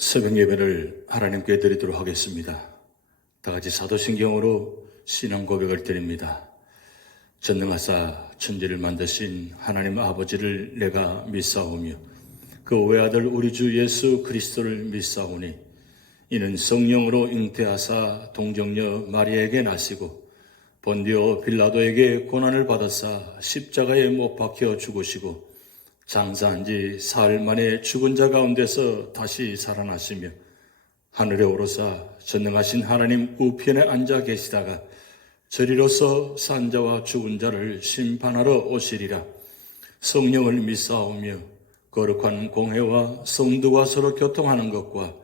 새벽 예배를 하나님께 드리도록 하겠습니다. 다 같이 사도신경으로 신앙 고백을 드립니다. 전능하사 천지를 만드신 하나님 아버지를 내가 믿사오며 그 외아들 우리 주 예수 그리스도를 믿사오니 이는 성령으로 잉태하사 동정녀 마리아에게 나시고 본디오 빌라도에게 고난을 받으사 십자가에 못 박혀 죽으시고 장사한 지 사흘 만에 죽은 자 가운데서 다시 살아나시며 하늘에 오르사 전능하신 하나님 우편에 앉아 계시다가 저리로서 산 자와 죽은 자를 심판하러 오시리라. 성령을 믿사오며 거룩한 공회와 성도가 서로 교통하는 것과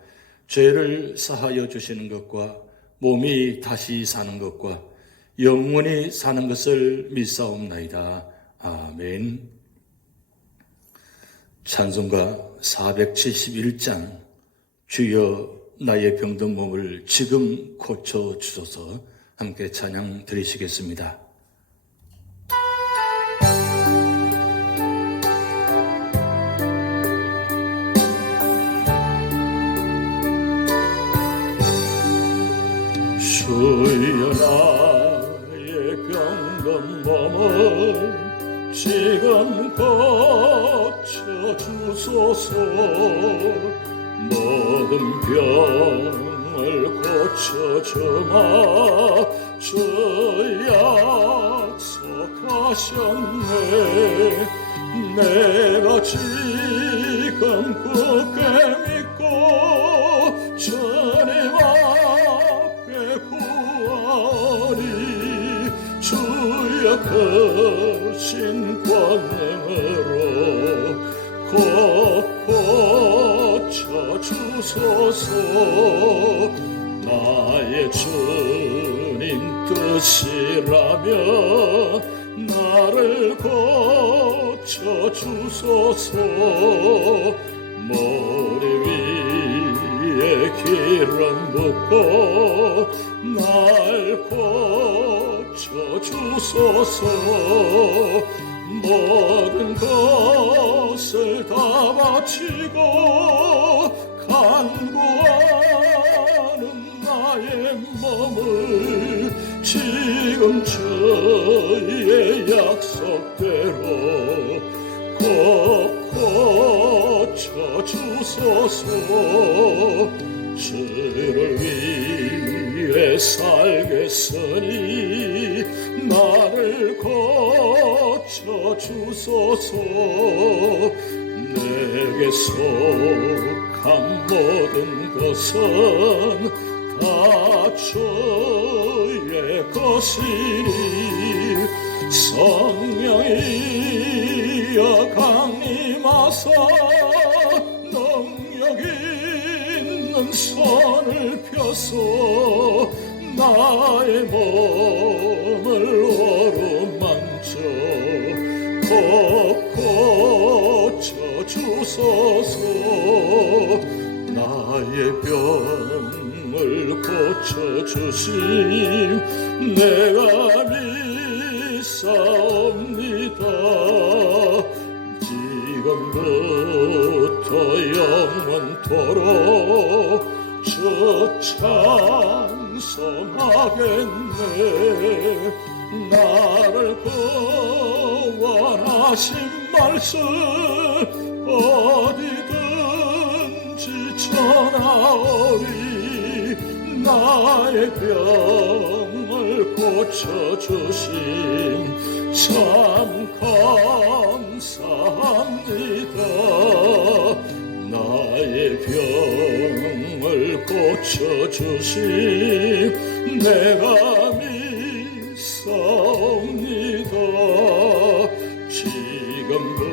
죄를 사하여 주시는 것과 몸이 다시 사는 것과 영원히 사는 것을 믿사옵나이다. 아멘. 찬송가 471장 주여 나의 병든 몸을 지금 고쳐주소서 함께 찬양 드리시겠습니다. 주여 나의 병든 몸을 지금 고쳐주소서. 모든 병을 고쳐주마 주 약속하셨네. 내가 지금 굳게 믿고 주님 앞에 구하리. 주의 크신 권능으로 곧 고쳐주소서. 나의 주님 뜻이라면 나를 고쳐주소서. 머리 위에 기름 붓고 날 고쳐주소서. 모든 것을 다 바치고 간구하는 나의 몸을 지금 주의 약속대로 꼭 고쳐주소서. 주를 위해 살겠으니 나를 고쳐주소서. 내게 속한 모든 것은 다 주의 것이니 성령이여 강림하사 능력 있는 손을 펴서 나의 몸을 어루만져 꼭 고쳐주소서. 나의 병을 고쳐주심 내가 믿사옵니다. 지금부터 영원토록 주 찬송하겠네. 나를 구원하신 말씀 어디든지 전하오리. 나의 병을 고쳐주심 참 감사합니다. 나의 병을 고쳐주심 내가 믿사옵니다. 지금부터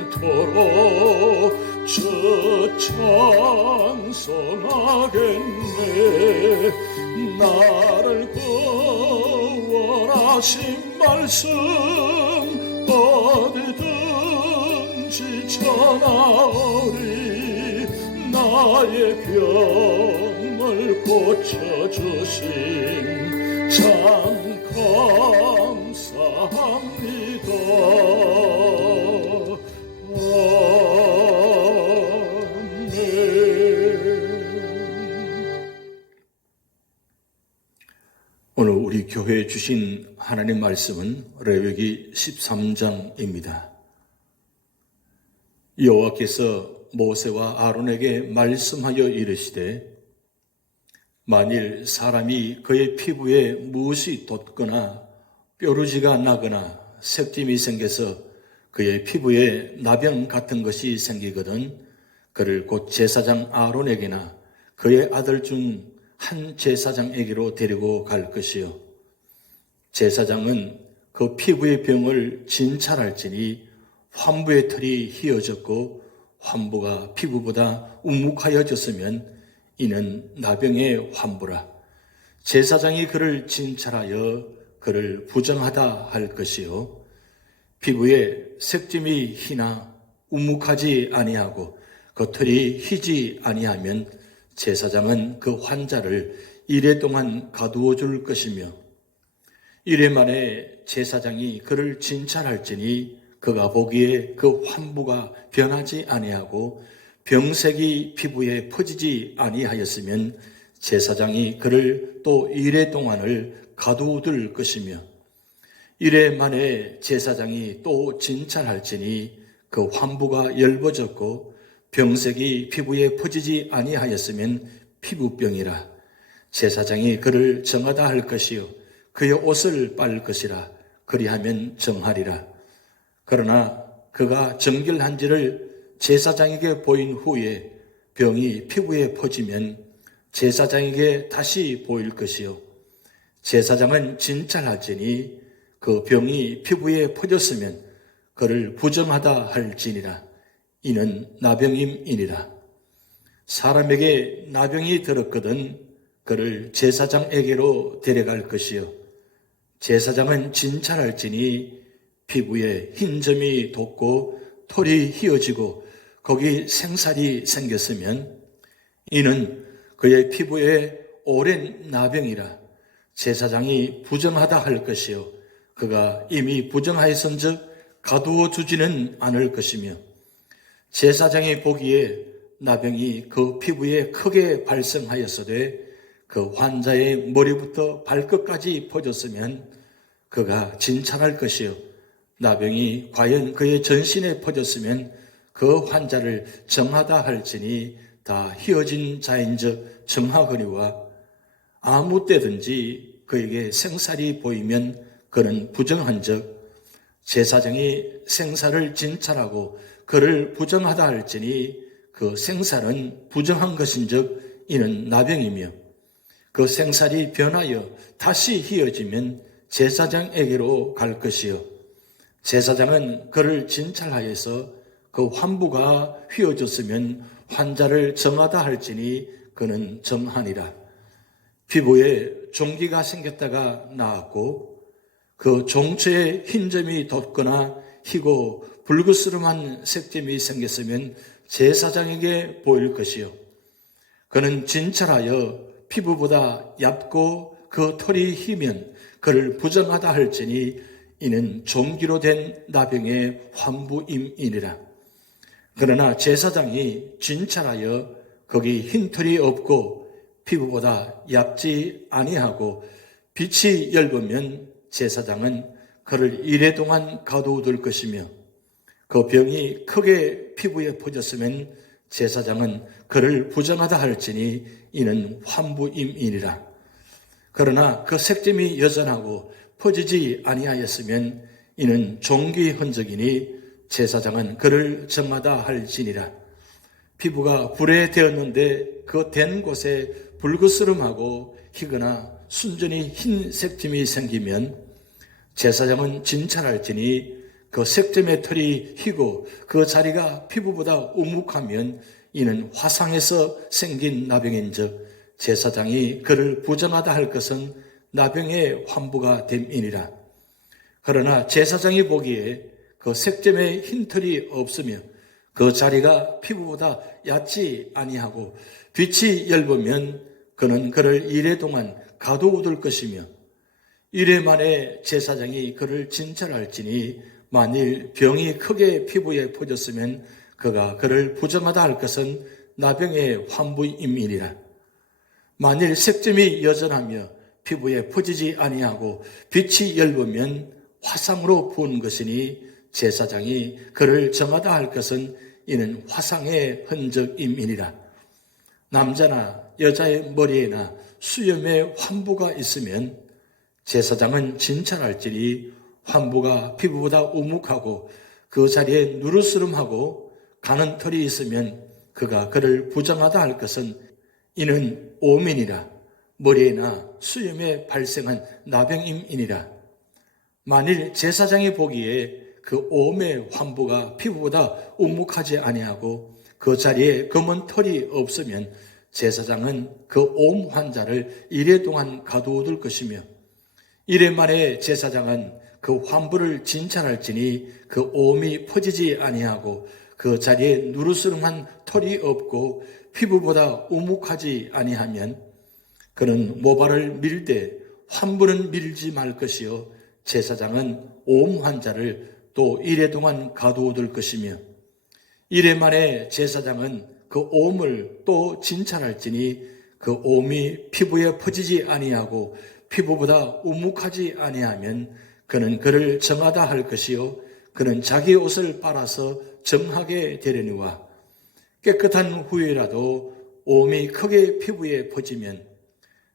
영원토록 주 찬송하겠네. 나를 구원하신 말씀 어디든지 전하오리. 나의 병을 고쳐주심 참 감사합니다. 오늘 우리 교회에 주신 하나님 말씀은 레위기 13장입니다. 여호와께서 모세와 아론에게 말씀하여 이르시되 만일 사람이 그의 피부에 무엇이 돋거나 뾰루지가 나거나 색짐이 생겨서 그의 피부에 나병 같은 것이 생기거든 그를 곧 제사장 아론에게나 그의 아들 중 한 제사장에게로 데리고 갈 것이요 제사장은 그 피부의 병을 진찰할지니 환부의 털이 휘어졌고 환부가 피부보다 우묵하여졌으면 이는 나병의 환부라. 제사장이 그를 진찰하여 그를 부정하다 할 것이요 피부에 색짐이 희나 우묵하지 아니하고 그 털이 희지 아니하면 제사장은 그 환자를 이래 동안 가두어 줄 것이며 이래 만에 제사장이 그를 진찰할지니 그가 보기에 그 환부가 변하지 아니하고 병색이 피부에 퍼지지 아니하였으면 제사장이 그를 또 이래 동안을 가두어 둘 것이며 이래 만에 제사장이 또 진찰할지니 그 환부가 엷어졌고 병색이 피부에 퍼지지 아니하였으면 피부병이라. 제사장이 그를 정하다 할 것이요 그의 옷을 빨 것이라. 그리하면 정하리라. 그러나 그가 정결한지를 제사장에게 보인 후에 병이 피부에 퍼지면 제사장에게 다시 보일 것이요 제사장은 진찰할지니 그 병이 피부에 퍼졌으면 그를 부정하다 할지니라. 이는 나병임이니라. 사람에게 나병이 들었거든 그를 제사장에게로 데려갈 것이요 제사장은 진찰할지니 피부에 흰 점이 돋고 털이 휘어지고 거기 생살이 생겼으면 이는 그의 피부에 오랜 나병이라. 제사장이 부정하다 할 것이요 그가 이미 부정하였은즉 가두어 주지는 않을 것이며 제사장이 보기에 나병이 그 피부에 크게 발생하였으되 그 환자의 머리부터 발끝까지 퍼졌으면 그가 진찰할 것이요 나병이 과연 그의 전신에 퍼졌으면 그 환자를 정하다 할지니 다 휘어진 자인즉 정하거니와 아무 때든지 그에게 생살이 보이면 그는 부정한즉 제사장이 생살을 진찰하고 그를 부정하다 할지니 그 생살은 부정한 것인즉 이는 나병이며 그 생살이 변하여 다시 휘어지면 제사장에게로 갈 것이요 제사장은 그를 진찰하여서 그 환부가 휘어졌으면 환자를 정하다 할지니 그는 정하니라. 피부에 종기가 생겼다가 나았고 그 종초에 흰 점이 돋거나 희고 불그스름한 색점이 생겼으면 제사장에게 보일 것이요 그는 진찰하여 피부보다 얇고 그 털이 희면 그를 부정하다 할지니 이는 종기로 된 나병의 환부임이니라. 그러나 제사장이 진찰하여 거기 흰 털이 없고 피부보다 얇지 아니하고 빛이 엷으면 제사장은 그를 이래 동안 가두어둘 것이며 그 병이 크게 피부에 퍼졌으면 제사장은 그를 부정하다 할지니 이는 환부임이니라. 그러나 그 색점이 여전하고 퍼지지 아니하였으면 이는 종기 흔적이니 제사장은 그를 정하다 할지니라. 피부가 불에 되었는데 그 된 곳에 불그스름하고 희거나 순전히 흰 색점이 생기면 제사장은 진찰할지니 그 색점의 털이 희고 그 자리가 피부보다 우묵하면 이는 화상에서 생긴 나병인즉 제사장이 그를 부정하다 할 것은 나병의 환부가 됨이니라. 그러나 제사장이 보기에 그 색점에 흰 털이 없으며 그 자리가 피부보다 얕지 아니하고 빛이 엷으면 그는 그를 이래 동안 가두어둘 것이며 이래 만에 제사장이 그를 진찰할지니 만일 병이 크게 피부에 퍼졌으면 그가 그를 부정하다 할 것은 나병의 환부임이니라. 만일 색점이 여전하며 피부에 퍼지지 아니하고 빛이 엷으면 화상으로 부은 것이니 제사장이 그를 정하다 할 것은 이는 화상의 흔적임이니라. 남자나 여자의 머리에나 수염에 환부가 있으면 제사장은 진찰할지니 환부가 피부보다 우묵하고 그 자리에 누르스름하고 가는 털이 있으면 그가 그를 부정하다 할 것은 이는 오민이라. 머리에나 수염에 발생한 나병임이니라. 만일 제사장이 보기에 그 오의 환부가 피부보다 우묵하지 아니하고 그 자리에 검은 털이 없으면 제사장은 그 옴 환자를 이래 동안 가두어둘 것이며 이래 만에 제사장은 그 환부를 진찰할지니 그 옴이 퍼지지 아니하고 그 자리에 누르스름한 털이 없고 피부보다 우묵하지 아니하면 그는 모발을 밀되 환부는 밀지 말 것이요 제사장은 옴 환자를 또 이래 동안 가두어둘 것이며 이래 만에 제사장은 그 옴을 또 진찰할지니 그 옴이 피부에 퍼지지 아니하고 피부보다 우묵하지 아니하면 그는 그를 정하다 할 것이요 그는 자기 옷을 빨아서 정하게 되려니와 깨끗한 후에라도 옴이 크게 피부에 퍼지면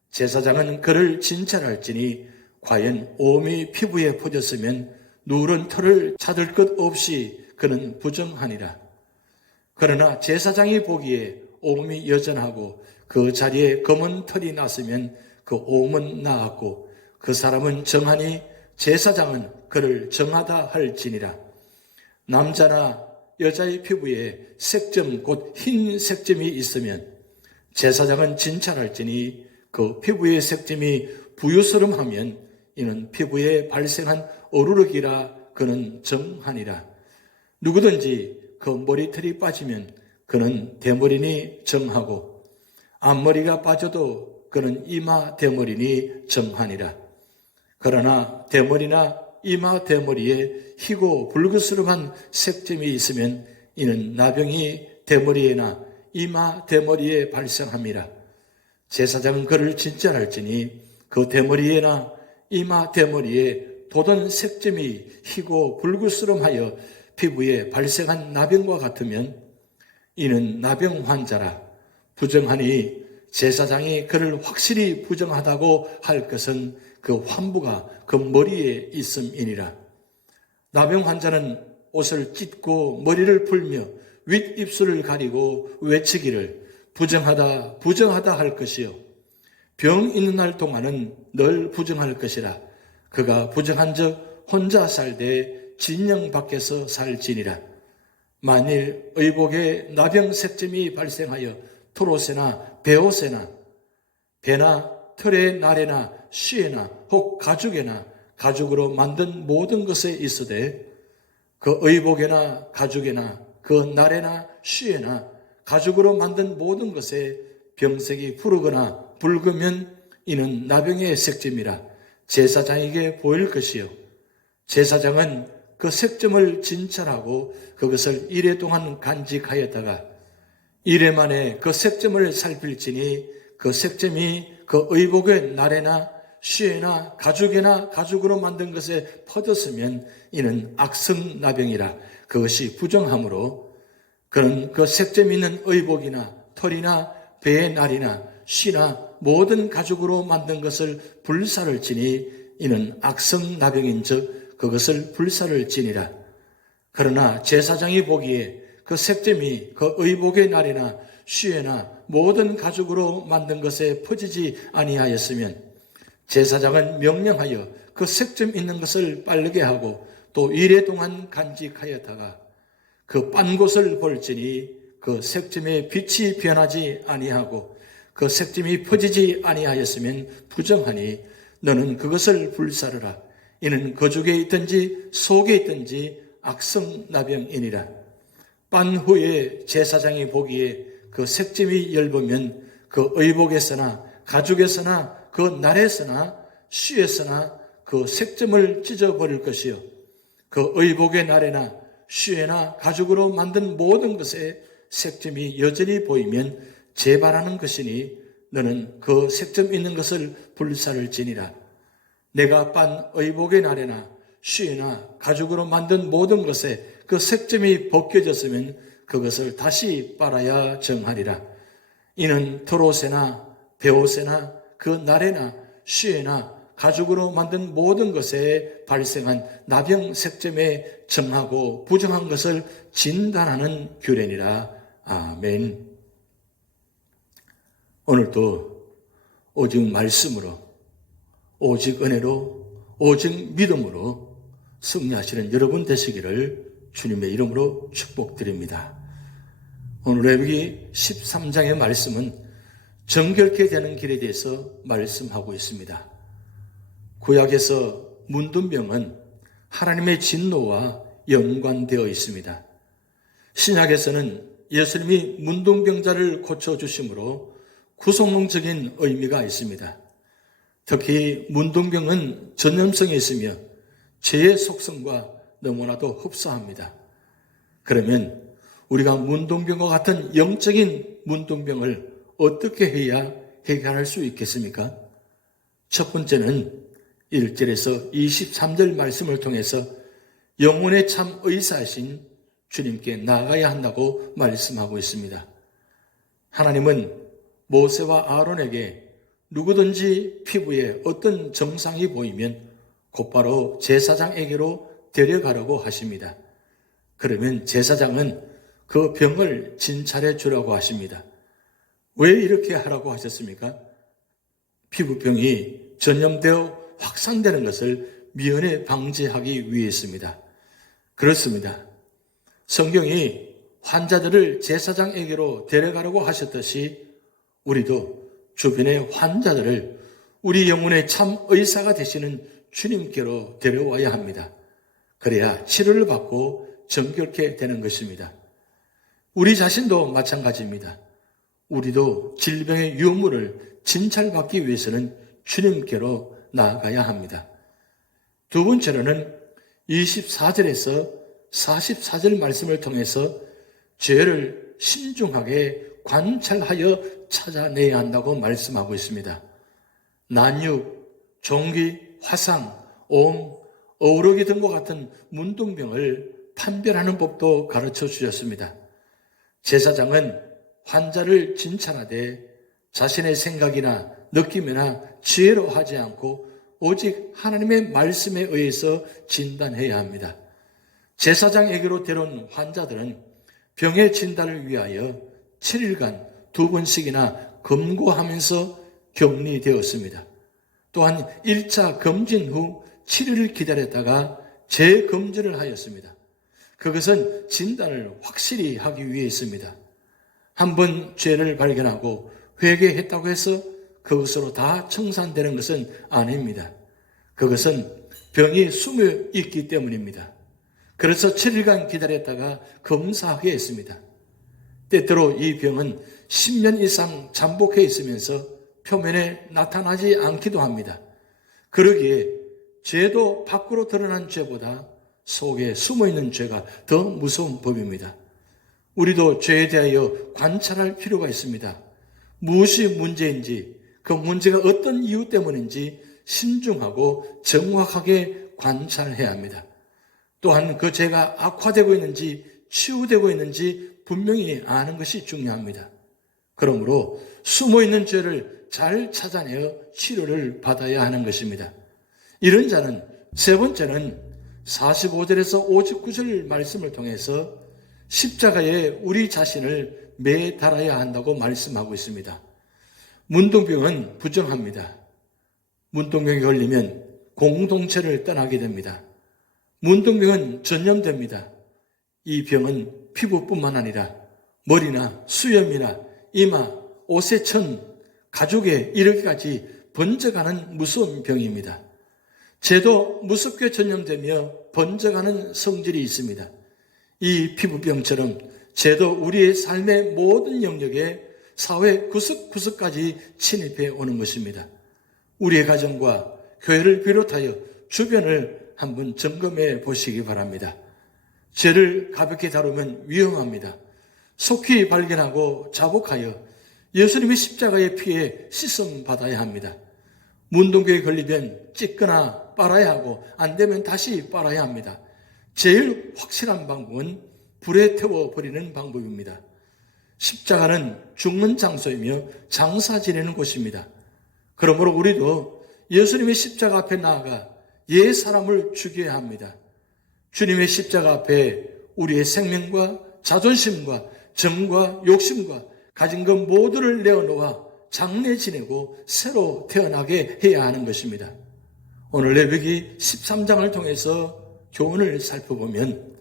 제사장은 그를 진찰할지니 과연 옴이 피부에 퍼졌으면 누런 털을 찾을 것 없이 그는 부정하니라. 그러나 제사장이 보기에 옴이 여전하고 그 자리에 검은 털이 났으면 그 옴은 나았고 그 사람은 정하니 제사장은 그를 정하다 할지니라. 남자나 여자의 피부에 색점 곧 흰 색점이 있으면 제사장은 진찰할지니 그 피부의 색점이 부유스름하면 이는 피부에 발생한 어루룩이라 그는 정하니라. 누구든지 그 머리털이 빠지면 그는 대머리니 정하고 앞머리가 빠져도 그는 이마 대머리니 정하니라. 그러나 대머리나 이마 대머리에 희고 불그스름한 색점이 있으면 이는 나병이 대머리에나 이마 대머리에 발생함이라. 제사장은 그를 진찰할지니 그 대머리에나 이마 대머리에 돋은 색점이 희고 불그스름하여 피부에 발생한 나병과 같으면 이는 나병 환자라. 부정하니 제사장이 그를 확실히 부정하다고 할 것은 그 환부가 그 머리에 있음이니라. 나병 환자는 옷을 찢고 머리를 풀며 윗입술을 가리고 외치기를 부정하다 부정하다 할 것이요 병 있는 날 동안은 늘 부정할 것이라. 그가 부정한 적 혼자 살되 진영 밖에서 살지니라. 만일 의복에 나병 색점이 발생하여 털옷에나 베옷에나 배나 털의 날에나 쉬에나 혹 가죽에나 가죽으로 만든 모든 것에 있으되 그 의복에나 가죽에나 그 날에나 쉬에나 가죽으로 만든 모든 것에 병색이 푸르거나 붉으면 이는 나병의 색점이라 제사장에게 보일 것이요 제사장은 그 색점을 진찰하고 그것을 이래 동안 간직하였다가 이래 만에 그 색점을 살필지니 그 색점이 그 의복의 날에나 쉬에나 가죽에나 가죽으로 만든 것에 퍼졌으면 이는 악성나병이라. 그것이 부정하므로 그는 그 색점 있는 의복이나 털이나 배의 날이나 쉬나 모든 가죽으로 만든 것을 불사를 지니 이는 악성나병인즉 그것을 불사를 지니라. 그러나 제사장이 보기에 그 색점이 그 의복의 날이나 쉬에나 모든 가죽으로 만든 것에 퍼지지 아니하였으면 제사장은 명령하여 그 색점 있는 것을 빠르게 하고 또 이래 동안 간직하였다가 그 빤 곳을 볼지니 그 색점의 빛이 변하지 아니하고 그 색점이 퍼지지 아니하였으면 부정하니 너는 그것을 불사르라. 이는 거죽에 있든지 속에 있든지 악성나병이니라. 빤 후에 제사장이 보기에 그 색점이 엷으면 그 의복에서나 가죽에서나 그 날에서나 쉬에서나 그 색점을 찢어버릴 것이요 그 의복의 날에나 쉬에나 가죽으로 만든 모든 것에 색점이 여전히 보이면 재발하는 것이니 너는 그 색점 있는 것을 불살을지니라. 내가 빤 의복의 날에나 쉬나 가죽으로 만든 모든 것에 그 색점이 벗겨졌으면 그것을 다시 빨아야 정하리라. 이는 털옷에나 베옷에나 그 날에나 쉬에나 가죽으로 만든 모든 것에 발생한 나병 색점에 정하고 부정한 것을 진단하는 규례니라. 아멘. 오늘도 오직 말씀으로, 오직 은혜로, 오직 믿음으로 승리하시는 여러분 되시기를 주님의 이름으로 축복드립니다. 오늘 레위기 13장의 말씀은 정결케 되는 길에 대해서 말씀하고 있습니다. 구약에서 문둥병은 하나님의 진노와 연관되어 있습니다. 신약에서는 예수님이 문둥병자를 고쳐주심으로 구속론적인 의미가 있습니다. 특히 문둥병은 전염성이 있으며 죄의 속성과 너무나도 흡사합니다. 그러면 우리가 문둥병과 같은 영적인 문둥병을 어떻게 해야 해결할 수 있겠습니까? 첫 번째는 1절에서 23절 말씀을 통해서 영혼의 참 의사이신 주님께 나아가야 한다고 말씀하고 있습니다. 하나님은 모세와 아론에게 누구든지 피부에 어떤 증상이 보이면 곧바로 제사장에게로 데려가라고 하십니다. 그러면 제사장은 그 병을 진찰해 주라고 하십니다. 왜 이렇게 하라고 하셨습니까? 피부병이 전염되어 확산되는 것을 미연에 방지하기 위해서입니다. 그렇습니다. 성경이 환자들을 제사장에게로 데려가라고 하셨듯이 우리도 주변의 환자들을 우리 영혼의 참 의사가 되시는 주님께로 데려와야 합니다. 그래야 치료를 받고 정결케 되는 것입니다. 우리 자신도 마찬가지입니다. 우리도 질병의 유무를 진찰받기 위해서는 주님께로 나아가야 합니다. 두 번째로는 24절에서 44절 말씀을 통해서 죄를 신중하게 관찰하여 찾아내야 한다고 말씀하고 있습니다. 난육, 종기, 화상, 옴, 어우러기 등과 같은 문둥병을 판별하는 법도 가르쳐 주셨습니다. 제사장은 환자를 진찰하되 자신의 생각이나 느낌이나 지혜로 하지 않고 오직 하나님의 말씀에 의해서 진단해야 합니다. 제사장에게로 데려온 환자들은 병의 진단을 위하여 7일간 2번씩이나 검거하면서 격리되었습니다. 또한 1차 검진 후 7일을 기다렸다가 재검진을 하였습니다. 그것은 진단을 확실히 하기 위해서입니다. 한번 죄를 발견하고 회개했다고 해서 그것으로 다 청산되는 것은 아닙니다. 그것은 병이 숨어 있기 때문입니다. 그래서 7일간 기다렸다가 검사하게 했습니다. 때때로 이 병은 10년 이상 잠복해 있으면서 표면에 나타나지 않기도 합니다. 그러기에 죄도 밖으로 드러난 죄보다 속에 숨어있는 죄가 더 무서운 법입니다. 우리도 죄에 대하여 관찰할 필요가 있습니다. 무엇이 문제인지, 그 문제가 어떤 이유 때문인지 신중하고 정확하게 관찰해야 합니다. 또한 그 죄가 악화되고 있는지 치유되고 있는지 분명히 아는 것이 중요합니다. 그러므로 숨어있는 죄를 잘 찾아내어 치료를 받아야 하는 것입니다. 이런 자는 세 번째는 45절에서 59절 말씀을 통해서 십자가에 우리 자신을 매달아야 한다고 말씀하고 있습니다. 문둥병은 부정합니다. 문둥병이 걸리면 공동체를 떠나게 됩니다. 문둥병은 전염됩니다. 이 병은 피부뿐만 아니라 머리나 수염이나 이마, 옷의 천, 가죽에 이르기까지 번져가는 무서운 병입니다. 죄도 무섭게 전염되며 번져가는 성질이 있습니다. 이 피부병처럼 죄도 우리의 삶의 모든 영역에 사회 구석구석까지 침입해 오는 것입니다. 우리의 가정과 교회를 비롯하여 주변을 한번 점검해 보시기 바랍니다. 죄를 가볍게 다루면 위험합니다. 속히 발견하고 자복하여 예수님의 십자가의 피에 씻음 받아야 합니다. 문둥병에 걸리면 찢거나 빨아야 하고 안 되면 다시 빨아야 합니다. 제일 확실한 방법은 불에 태워버리는 방법입니다. 십자가는 죽는 장소이며 장사 지내는 곳입니다. 그러므로 우리도 예수님의 십자가 앞에 나아가 옛 사람을 죽여야 합니다. 주님의 십자가 앞에 우리의 생명과 자존심과 정과 욕심과 가진 것 모두를 내어놓아 장래 지내고 새로 태어나게 해야 하는 것입니다. 오늘 레위기 13장을 통해서 교훈을 살펴보면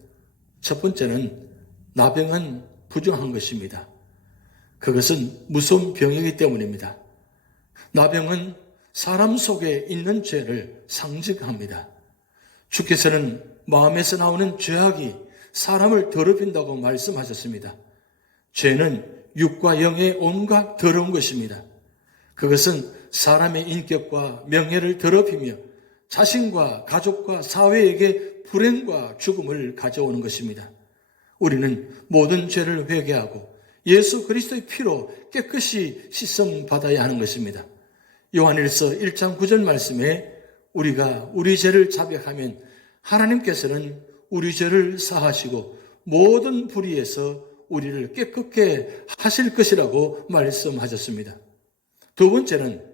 첫 번째는 나병은 부정한 것입니다. 그것은 무서운 병이기 때문입니다. 나병은 사람 속에 있는 죄를 상징합니다. 주께서는 마음에서 나오는 죄악이 사람을 더럽힌다고 말씀하셨습니다. 죄는 육과 영의 온갖 더러운 것입니다. 그것은 사람의 인격과 명예를 더럽히며 자신과 가족과 사회에게 불행과 죽음을 가져오는 것입니다. 우리는 모든 죄를 회개하고 예수 그리스도의 피로 깨끗이 씻음 받아야 하는 것입니다. 요한일서 1장 9절 말씀에 우리가 우리 죄를 자백하면 하나님께서는 우리 죄를 사하시고 모든 불의에서 우리를 깨끗게 하실 것이라고 말씀하셨습니다. 두 번째는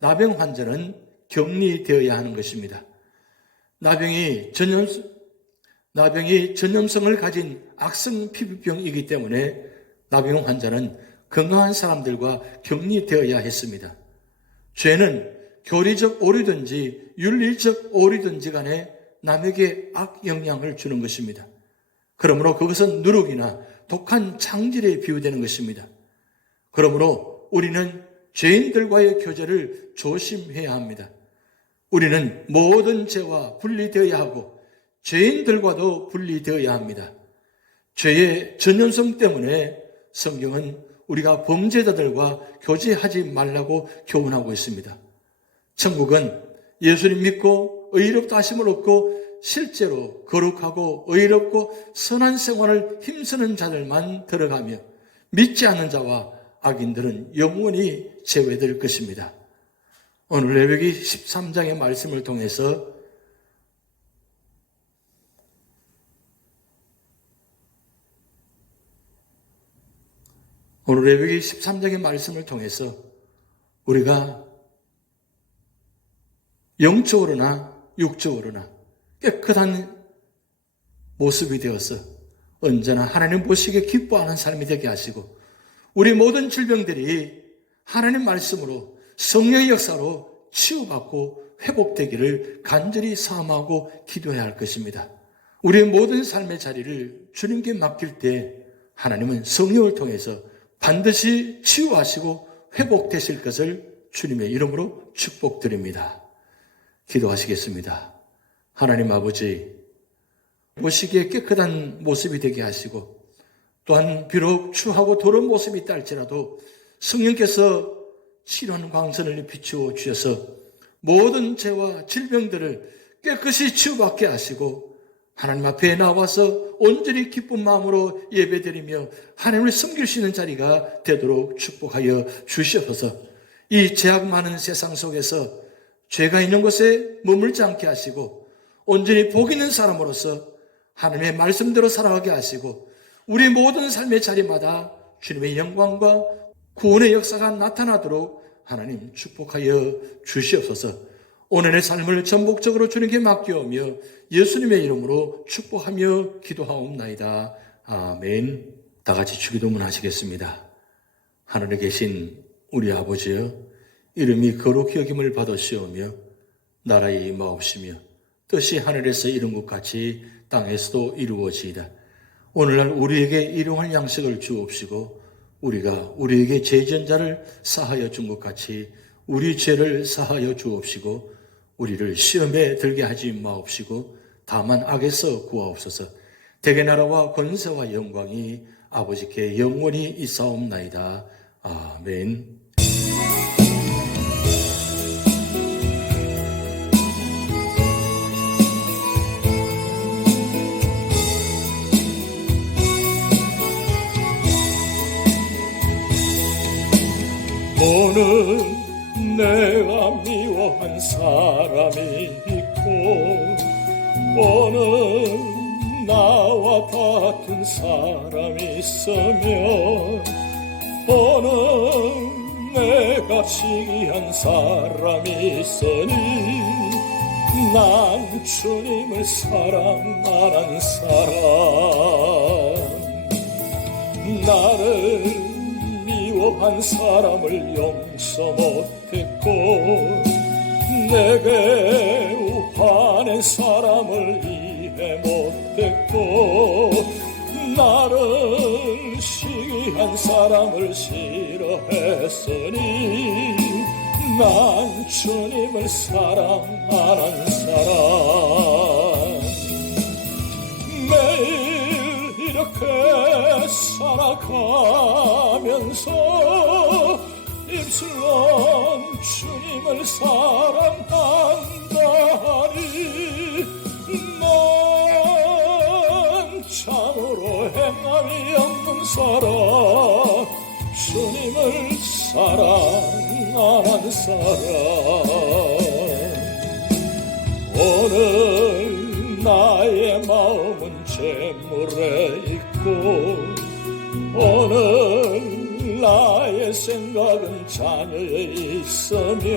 나병 환자는 격리되어야 하는 것입니다. 나병이 전염성을 가진 악성 피부병이기 때문에 나병 환자는 건강한 사람들과 격리되어야 했습니다. 죄는 교리적 오류든지 윤리적 오류든지 간에 남에게 악영향을 주는 것입니다. 그러므로 그것은 누룩이나 독한 창질에 비유되는 것입니다. 그러므로 우리는 죄인들과의 교제를 조심해야 합니다. 우리는 모든 죄와 분리되어야 하고 죄인들과도 분리되어야 합니다. 죄의 전염성 때문에 성경은 우리가 범죄자들과 교제하지 말라고 교훈하고 있습니다. 천국은 예수님 믿고 의롭다 하심을 얻고 실제로 거룩하고 의롭고 선한 생활을 힘쓰는 자들만 들어가며 믿지 않는 자와 악인들은 영원히 제외될 것입니다. 오늘 레위기 13장의 말씀을 통해서 우리가 영적으로나 육적으로나 깨끗한 모습이 되어서 언제나 하나님 보시기에 기뻐하는 삶이 되게 하시고 우리 모든 질병들이 하나님 말씀으로 성령의 역사로 치유받고 회복되기를 간절히 사모하고 기도해야 할 것입니다. 우리의 모든 삶의 자리를 주님께 맡길 때 하나님은 성령을 통해서 반드시 치유하시고 회복되실 것을 주님의 이름으로 축복드립니다. 기도하시겠습니다. 하나님 아버지, 보시기에 깨끗한 모습이 되게 하시고 또한 비록 추하고 더러운 모습이 있다 할지라도 성령께서 치료하는 광선을 비추어 주셔서 모든 죄와 질병들을 깨끗이 치유받게 하시고 하나님 앞에 나와서 온전히 기쁜 마음으로 예배드리며 하나님을 섬길 수 있는 자리가 되도록 축복하여 주시옵소서. 이 죄악 많은 세상 속에서 죄가 있는 곳에 머물지 않게 하시고 온전히 복 있는 사람으로서 하나님의 말씀대로 살아가게 하시고 우리 모든 삶의 자리마다 주님의 영광과 구원의 역사가 나타나도록 하나님 축복하여 주시옵소서. 오늘의 삶을 전복적으로 주님께 맡겨오며 예수님의 이름으로 축복하며 기도하옵나이다. 아멘. 다 같이 주기도문 하시겠습니다. 하늘에 계신 우리 아버지여, 이름이 거룩히 여김을 받으시오며 나라의 임하옵시며 뜻이 하늘에서 이룬 것 같이 땅에서도 이루어지이다. 오늘날 우리에게 일용할 양식을 주옵시고 우리가 우리에게 죄지은 자를 사하여 준 것 같이 우리 죄를 사하여 주옵시고 우리를 시험에 들게 하지 마옵시고 다만 악에서 구하옵소서. 대개 나라와 권세와 영광이 아버지께 영원히 있사옵나이다. 아멘. 오늘 내가 미워한 사람이 있고 오늘 나와 같은 사람이 있으면 오늘 내가 시기한 사람이 있으니 난 주님을 사랑 안 한 사람 나를 미워한 사람을 용서 못했고 내게 화낸 사람을 이해 못했고 나를 시기한 사람을 싫어했으니 난 주님을 사랑 안 한 사람 매일 이렇게 살아가면서 입술로 주님을 사랑한다니 난 참으로 행함이 없는 사람 주님을 사랑 안 한 사람 오늘 나의 마음은 재물에 있고 오늘 나의 생각은 자녀에 있으며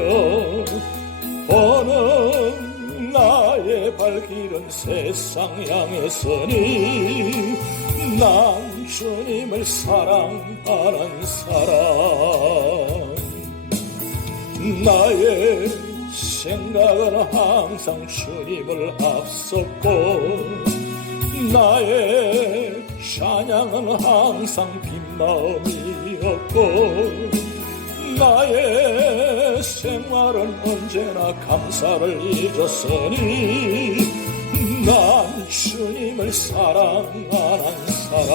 오늘 나의 발길은 세상 향했으니 난 주님을 사랑 안 한 사람 나의 생각은 항상 주님을 앞섰고 나의 찬양은 항상 빈 마음이었고 나의 생활은 언제나 감사를 잊었으니 난 주님을 사랑 안 한 사람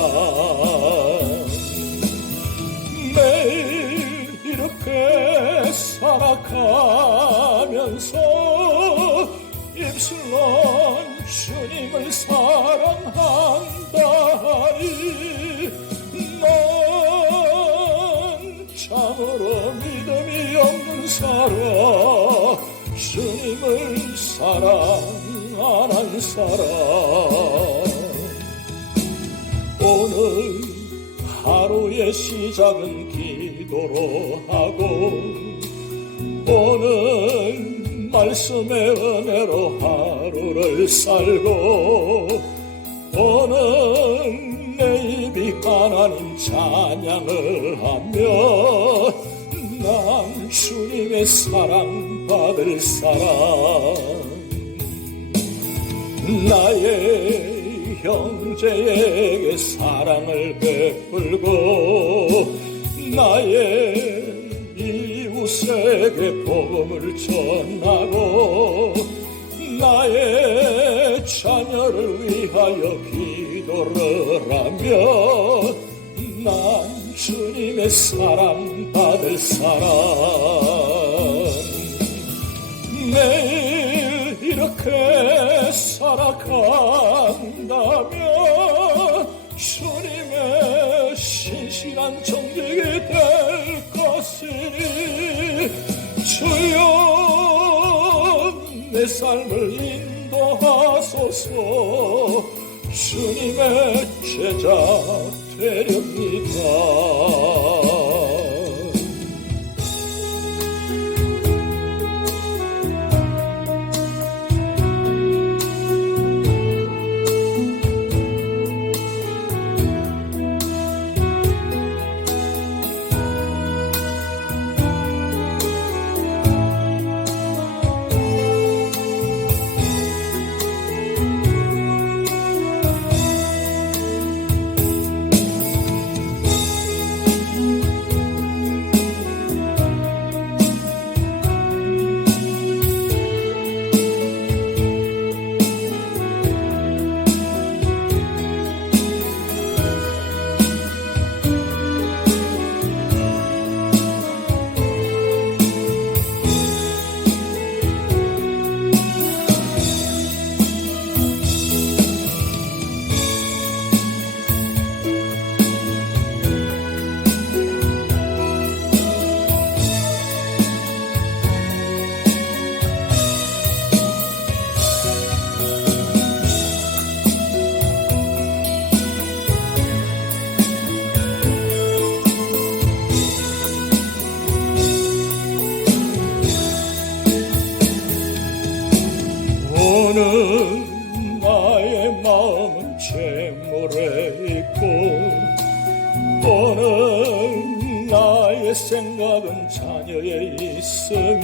매일 이렇게 살아가면서 입술로 주님을 사랑한다니 난 참으로 믿음이 없는 사람 주님을 사랑 안 한 사람 오늘 하루의 시작은 기도로 하고 오늘 말씀의 은혜로 하루를 살고 오늘 내 입이 하나님 찬양을 하며 난 주님의 사랑받을 사람 나의 형제에게 사랑을 베풀고 나의 이웃에게 복음을 전하고 나의 자녀를 위하여 기도를 하며 난 주님의 사랑 받을 사람 매일 이렇게 살아간다면 주님의 신실한 정직이 될 것이니 주여 내 삶을 인도하소서 주님의 제자 되렵니다. 오는 나의 마음은 채물에 있고 오늘 나의 생각은 자녀에 있으며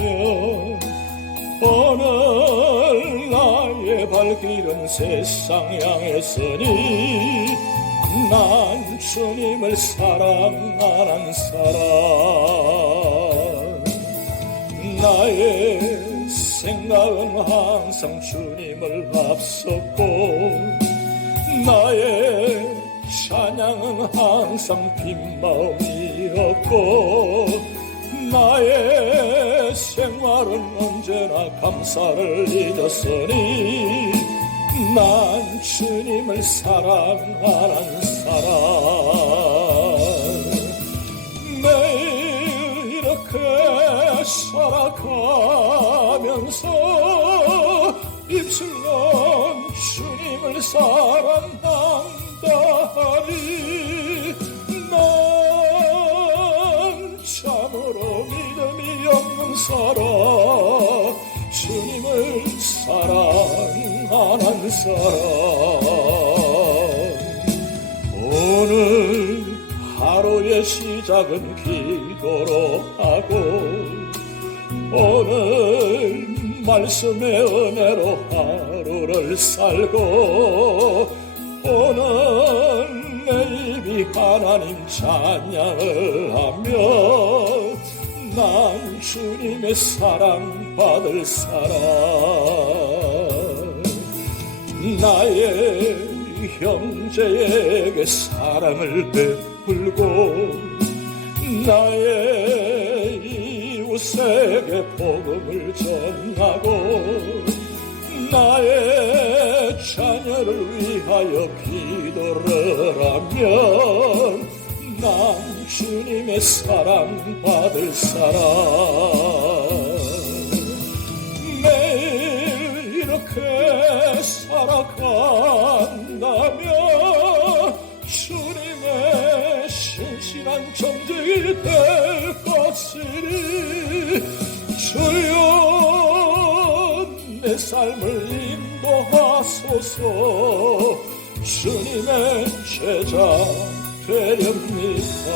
오늘 나의 발길은 세상 향했으니 난 주님을 사랑하는 사람 나의 생각은 항상 주님을 앞섰고 나의 찬양은 항상 빈 마음이었고 나의 생활은 언제나 감사를 잊었으니 난 주님을 사랑하는 사람 매일 이렇게 살아가면서 입술로 주님을 사랑한다니 난 참으로 믿음이 없는 사람 주님을 사랑하는 사람 오늘 하루의 시작은 기도로 하고 오늘 말씀의 은혜로 하루를 살고 오늘 내 입이 하나님 찬양을 하며 난 주님의 사랑받을 사람 나의 형제에게 사랑을 베풀고 나의 이웃에게 복음을 전하고 나의 자녀를 위하여 기도를 하면 난 주님의 사랑받을 사람 매일 이렇게 살아간다면 주님의 신실한 정직이 될 것이니 주여 내 삶을 인도하소서 주님의 제자 되렵니다.